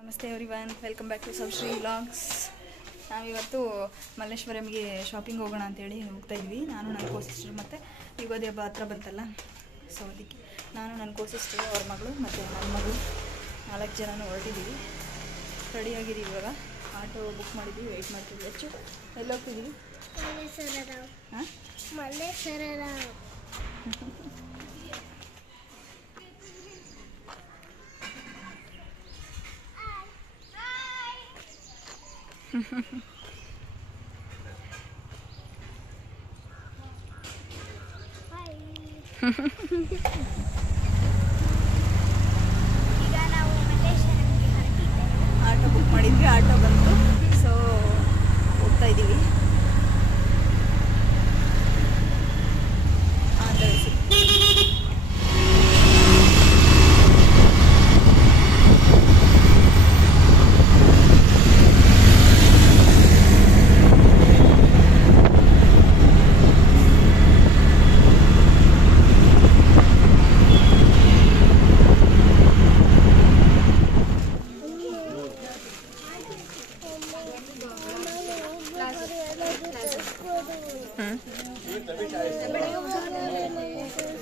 ನಮಸ್ತೆ everyone, welcome back to Sabshree vlogs. ನಾವಿವತ್ತು ಮಲ್ಲೇಶ್ವರಂಗೆ ಶಾಪಿಂಗ್ ಹೋಗೋಣ ಅಂತೇಳಿ ಹೋಗ್ತಾ ಇದ್ವಿ. ನಾನು ನನ್ನ ಕೋ-ಸಿಸ್ಟರ್ ಮತ್ತು ಯುಗಾದಿ ಹಬ್ಬ ಹತ್ರ ಬಂತಲ್ಲ, ಸೊ ಅದಕ್ಕೆ ನಾನು ನನ್ನ ಕೋ-ಸಿಸ್ಟರ್, ಅವ್ರ ಮಗಳು ಮತ್ತು ನನ್ನ ಮಗಳು 4 ಜನನೂ ಹೊರಟಿದ್ದೀವಿ. ರೆಡಿಯಾಗಿದ್ದೀವಿ. ಇವಾಗ ಆಟೋ ಬುಕ್ ಮಾಡಿದ್ವಿ, ವೆಯ್ಟ್ ಮಾಡ್ತೀವಿ. ಹೆಚ್ಚು ಎಲ್ಲಿ ಹೋಗ್ತಿದ್ದೀವಿ? ಹಾಂ, ಈಗ ನಾವು ಮಲ್ಲೇಶ್ವರಂಗೆ ಹೊರಟಿದ್ದೇವೆ. ಆಟೋ ಬುಕ್ ಮಾಡಿದ್ವಿ, ಆಟೋ ಬಂತು, ಸೊ ಹೋಗ್ತಾ ಇದ್ದೀವಿ.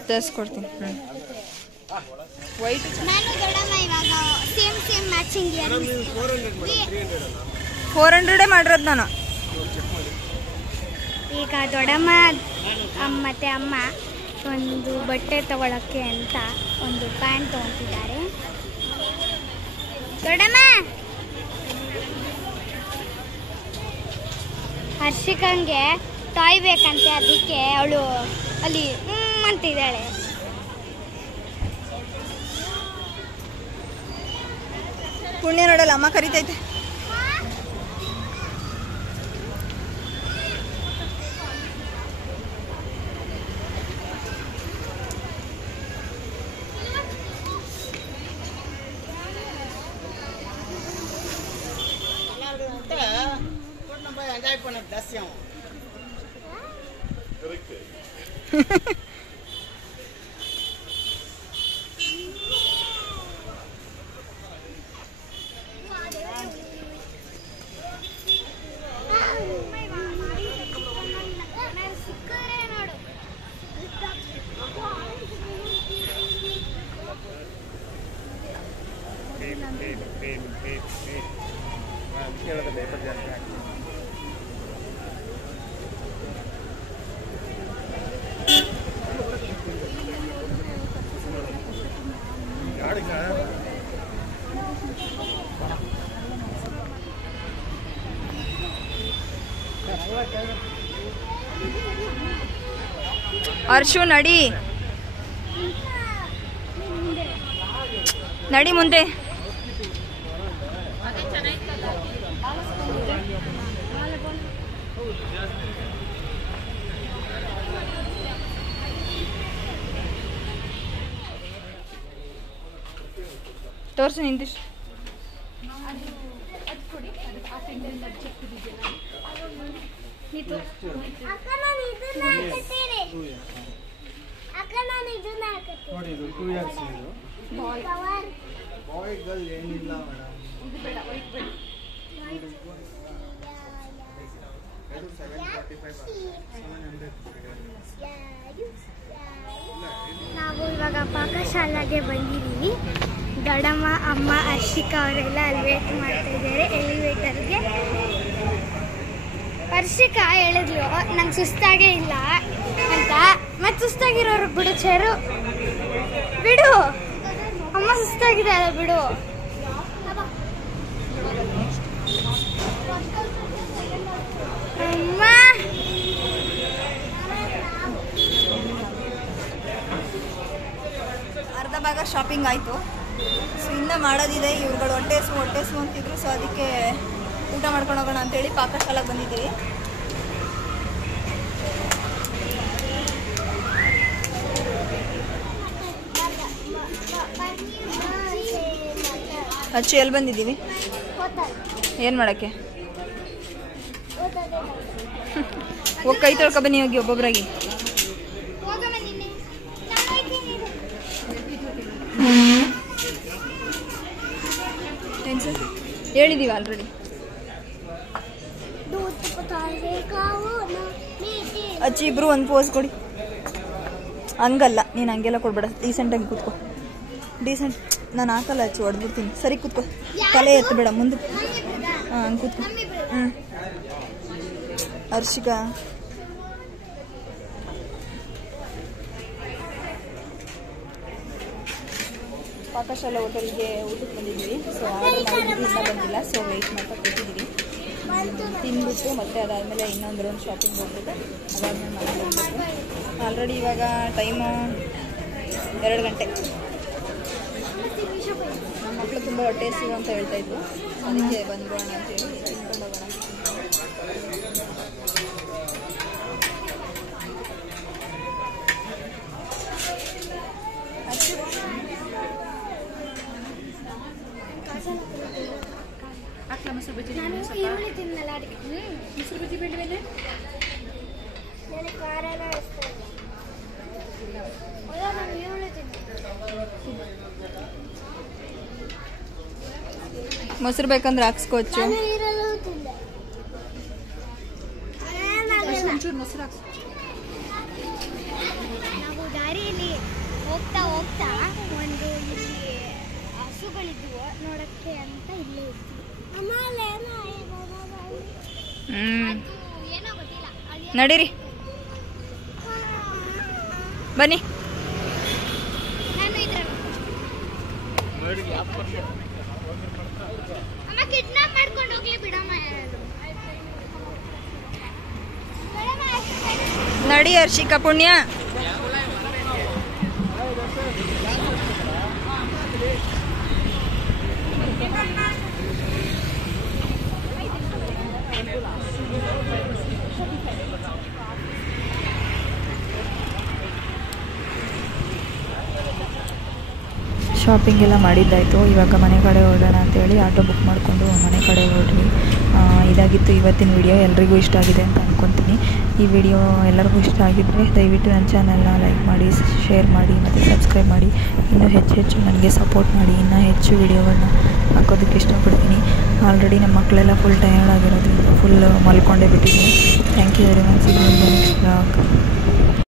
ತರಿಸ್ಕೊಡ್ತೀನಿ. ವೈಟ್ ನಾನು ದೊಡ್ಡಮ್ಮ ಇವಾಗ ಸೇಮ್ ಮ್ಯಾಚಿಂಗ್ 400 ಮಾಡಿರೋದು ನಾನು. ಈಗ ದೊಡ್ಡಮ್ಮ ಮತ್ತೆ ಅಮ್ಮ ಒಂದು ಬಟ್ಟೆ ತಗೊಳಕ್ಕೆ ಅಂತ ಒಂದು ಪ್ಯಾಂಟ್ ತಗೊಂತಿದ್ದಾರೆ. ದೊಡ್ಡಮ್ಮ, ಹರ್ಷಿಕಂಗೆ ಟಾಯ್ ಬೇಕಂತೆ, ಅದಕ್ಕೆ ಅವಳು ಅಲ್ಲಿ ಅಂತಿದ್ದಾಳೆ. ಪುಣ್ಯ ನೋಡಲ್ಲ, ಅಮ್ಮ ಕರಿತೈತೆ. ಹರ್ಷು ನಡಿ ನಡಿ ಮುಂದೆ. ತೋರ್ಸು ನಿಂದಿಷ್ಟು. ನೋಡಿ, ಇದು 2 years ಇದು. ಬಾಯ್ ಗರ್ಲ್ ಏನಿಲ್ಲ ಮೇಡಮ್. ಇದು ಬೇಡ, ವೈಟ್ ಬೇಡ. ಇದು 745 700. ನಾವು ಇವಾಗ ಪಾಕಶಾಲೆಗೆ ಬಂದಿದ್ದೀವಿ. ದೊಡ್ಡಮ್ಮ, ಅಮ್ಮ, ಹರ್ಷಿಕಾ ಅವರೆಲ್ಲ ಅಲ್ಲಿ ವೇಟ್ ಮಾಡ್ತಾ ಇದ್ದಾರೆ ಎಲಿವೇಟರ್ಗೆ. ಹರ್ಷಿಕಾ ಹೇಳಿದ್ಲು ನಂಗೆ ಸುಸ್ತಾಗೇ ಇಲ್ಲ ಅಂತ. ಮತ್ತೆ ಸುಸ್ತಾಗಿರೋರು ಬಿಡು, ಚೇರು ಬಿಡು, ಅಮ್ಮ ಸುಸ್ತಾಗಿದೆ ಅಲ್ಲ ಬಿಡು. ಅಮ್ಮ ಅರ್ಧ ಭಾಗ ಶಾಪಿಂಗ್ ಆಯಿತು. ಸೊ ಇನ್ನೂ ಮಾಡೋದಿದೆ. ಇವ್ರುಗಳು ಹೊಟ್ಟೆಸು ಅಂತಿದ್ರು. ಸೊ ಅದಕ್ಕೆ ಊಟ ಮಾಡ್ಕೊಂಡು ಹೋಗೋಣ ಅಂತೇಳಿ ಪಾಕಶಾಲೆಗೆ ಬಂದಿದ್ದೀವಿ. ಹಚ್ಚು, ಎಲ್ಲಿ ಬಂದಿದ್ದೀವಿ? ಏನು ಮಾಡೋಕ್ಕೆ? ಹೋಗಿ ಕೈ ತೊಳ್ಕೊ ಬನ್ನಿ, ಹೋಗಿ ಒಬ್ಬೊಬ್ಬರಾಗಿ. ಏನು ಸರ್? ಹೇಳಿದ್ದೀವಿ ಆಲ್ರೆಡಿ. ಅಜ್ಜಿ ಇಬ್ರು ಒಂದು ಪೋಸ್ ಕೊಡಿ. ಹಂಗಲ್ಲ, ನೀನು ಹಂಗೆಲ್ಲ ಕೊಡ್ಬೇಡ, ಡೀಸೆಂಟಾಗಿ ಕೂತ್ಕೋ. ಡೀಸೆಂಟ್ ನಾನು ಹಾಕಲ್ಲ ಅಚ್ಚು, ಹೊಡೆದ್ಬಿಡ್ತೀನಿ. ಸರಿ ಕೂತ್ಕೋ, ತಲೆ ಎತ್ತಬೇಡ ಮುಂದೆ. ಹಾಂ ಹಂಗೆ ಕೂತ್ಕೋ. ಹರ್ಷಿಕಾ ಪಾಕಶಾಲಾ ಹೋಟೆಲ್ಗೆ ಊಟಕ್ಕೆ ಬಂದಿದ್ದೀವಿ. ಸೊ ಆರ್ಡರ್ ಮಾಡಿದ್ದೀವಿ, ಇನ್ನೂ ಬಂದಿಲ್ಲ. ಸೊ ವೆಯ್ಟ್ ಮಾಡ್ತಾ ಕೂತಿದ್ದೀವಿ. ತಿಂದ್ಬಿಟ್ಟು ಮತ್ತೆ ಅದಾದಮೇಲೆ ಇನ್ನೊಂದು ರೌಂಡ್ ಶಾಪಿಂಗ್ ಹೋಗ್ಬಿಟ್ಟು ಅದಾದಮೇಲೆ ಮನೆಗೆ ಹೋಗ್ಬೇಕು. ಆಲ್ರೆಡಿ ಇವಾಗ ಟೈಮು 2 ಗಂಟೆ. ನಮ್ಮ ಮಕ್ಕಳು ತುಂಬ ಹೊಟ್ಟೆ ಹಸಿವು ಅಂತ ಹೇಳ್ತಾಯಿದ್ರು, ಅದಕ್ಕೆ ಬಂದ್ಬಿಡೋಣ ಅಂತೇಳಿ ತಿನ್ಕೊಂಡು ಹೋಗೋಣ. ಈರುಳ್ಳಿ ತಿನ್ನಲ್ಲ ಅದಕ್ಕೆ. ಮೊಸರು ಬಜ್ಜಿ ಬೇಡವೇನೆ? ನನಗೆ ಖಾರ ಎಲ್ಲ ಇಷ್ಟ ಇಲ್ಲ. ನಾನು ಈರುಳ್ಳಿ ತಿಂತೀನಿ. ಮೊಸರು ಬೇಕಂದ್ರೆ ಹಾಕ್ಸ್ಕೋಚು. ನಾವು ದಾರಿಯಲ್ಲಿ ಹೋಗ್ತಾ ಹೋಗ್ತಾ ಒಂದು ಇಲ್ಲಿ ಹಸುಗಳಿದ್ವು ನೋಡಕ್ಕೆ ಅಂತ ಇಲ್ಲೇ ಇದ್ವಿ. ಏನೋ ಗೊತ್ತಿಲ್ಲ. ನಡೀರಿ ಬನ್ನಿ. ನಾನು ಅಮ್ಮ ಕಿಡ್ನಾಪ್ ಮಾಡ್ಕೊಂಡು ಹೋಗ್ಲಿ ಬಿಡಮ್ಮ. ನಡಿ ಹರ್ಷಿಕಾ ಪುಣ್ಯ. ಶಾಪಿಂಗ್ ಎಲ್ಲ ಮಾಡಿದ್ದಾಯಿತು. ಇವಾಗ ಮನೆ ಕಡೆ ಹೊರಡೋಣ ಅಂತೇಳಿ ಆಟೋ ಬುಕ್ ಮಾಡಿಕೊಂಡು ಮನೆ ಕಡೆ ಹೊರಟ್ವಿ. ಇದಾಗಿತ್ತು ಇವತ್ತಿನ ವಿಡಿಯೋ. ಎಲ್ರಿಗೂ ಇಷ್ಟ ಆಗಿದೆ ಅಂತ ಅಂದ್ಕೊತೀನಿ. ಈ ವಿಡಿಯೋ ಎಲ್ಲರಿಗೂ ಇಷ್ಟ ಆಗಿದ್ದರೆ ದಯವಿಟ್ಟು ನನ್ನ ಚಾನಲ್ನ ಲೈಕ್ ಮಾಡಿ, ಶೇರ್ ಮಾಡಿ ಮತ್ತು ಸಬ್ಸ್ಕ್ರೈಬ್ ಮಾಡಿ. ಇನ್ನೂ ಹೆಚ್ಚು ನನಗೆ ಸಪೋರ್ಟ್ ಮಾಡಿ. ಇನ್ನೂ ಹೆಚ್ಚು ವಿಡಿಯೋಗಳನ್ನ ಹಾಕೋದಕ್ಕೆ ಇಷ್ಟಪಡ್ತೀನಿ. ಆಲ್ರೆಡಿ ನಮ್ಮ ಮಕ್ಕಳೆಲ್ಲ ಫುಲ್ ಟಯರ್ಡ್ ಆಗಿರೋದ್ರಿಂದ ಫುಲ್ ಮಲ್ಕೊಂಡೇ ಬಿಟ್ಟಿದ್ದೀನಿ. Thank you very much. Next blog.